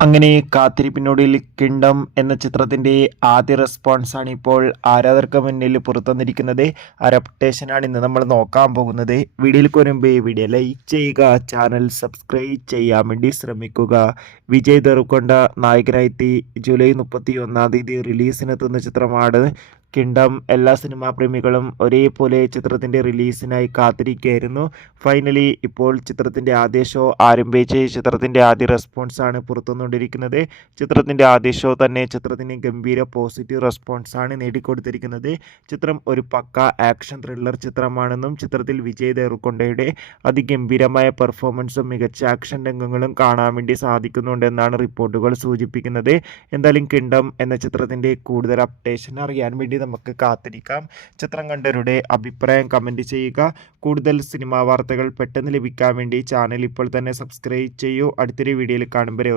അങ്ങനെ കാത്തിരിപ്പിനൊടുവിൽ കിങ്ഡം എന്ന ചിത്രത്തിന്റെ ആദ്യ റെസ്പോൺസാണ് ഇപ്പോൾ ആരാധകർക്ക് മുന്നിൽ പുറത്തുവന്നിരിക്കുന്നത്. ആ റെപ്യൂട്ടേഷനാണ് ഇന്ന് നമ്മൾ നോക്കാൻ പോകുന്നത്. വീഡിയോയിലേക്ക് വരുമ്പോൾ വീഡിയോ ലൈക്ക് ചെയ്യുക, ചാനൽ സബ്സ്ക്രൈബ് ചെയ്യാൻ വേണ്ടി ശ്രമിക്കുക. വിജയ് ദേവരകൊണ്ട നായകനായെത്തി ജൂലൈ 31 റിലീസിനെത്തുന്ന ചിത്രമാണ് കിങ്ഡം. എല്ലാ സിനിമാ പ്രേമികളും ഒരേപോലെ ചിത്രത്തിന്റെ റിലീസിനായി കാത്തിരിക്കുകയായിരുന്നു. ഫൈനലി ഇപ്പോൾ ചിത്രത്തിന്റെ ആദ്യ ഷോ ആരംഭിച്ച് ചിത്രത്തിന്റെ ആദ്യ റെസ്പോൺസ് ആണ് പുറത്തുവന്നുകൊണ്ടിരിക്കുന്നത്. ചിത്രത്തിന്റെ ആദ്യ ഷോ തന്നെ ചിത്രത്തിന് ഗംഭീര പോസിറ്റീവ് റെസ്പോൺസ് ആണ് നേടിക്കൊടുത്തിരിക്കുന്നത്. ചിത്രം ഒരു പക്ക ആക്ഷൻ ത്രില്ലർ ചിത്രമാണെന്നും ചിത്രത്തിൽ വിജയ് ദേവരകൊണ്ടയുടെ അതിഗംഭീരമായ പെർഫോമൻസും മികച്ച ആക്ഷൻ രംഗങ്ങളും കാണാൻ വേണ്ടി സാധിക്കുന്നുണ്ടെന്നാണ് റിപ്പോർട്ടുകൾ സൂചിപ്പിക്കുന്നത്. എന്തായാലും കിങ്ഡം എന്ന ചിത്രത്തിന്റെ കൂടുതൽ അപ്ഡേഷൻ അറിയാൻ വേണ്ടി നമുക്ക് കാത്തിരിക്കാം. ചിത്രം കണ്ടവരുടെ അഭിപ്രായം കമൻറ്റ് ചെയ്യുക. കൂടുതൽ സിനിമാ വാർത്തകൾ പെട്ടെന്ന് ലഭിക്കാൻ വേണ്ടി ചാനൽ ഇപ്പോൾ തന്നെ സബ്സ്ക്രൈബ് ചെയ്യൂ. അടുത്തൊരു വീഡിയോയിൽ കാണുമ്പോൾ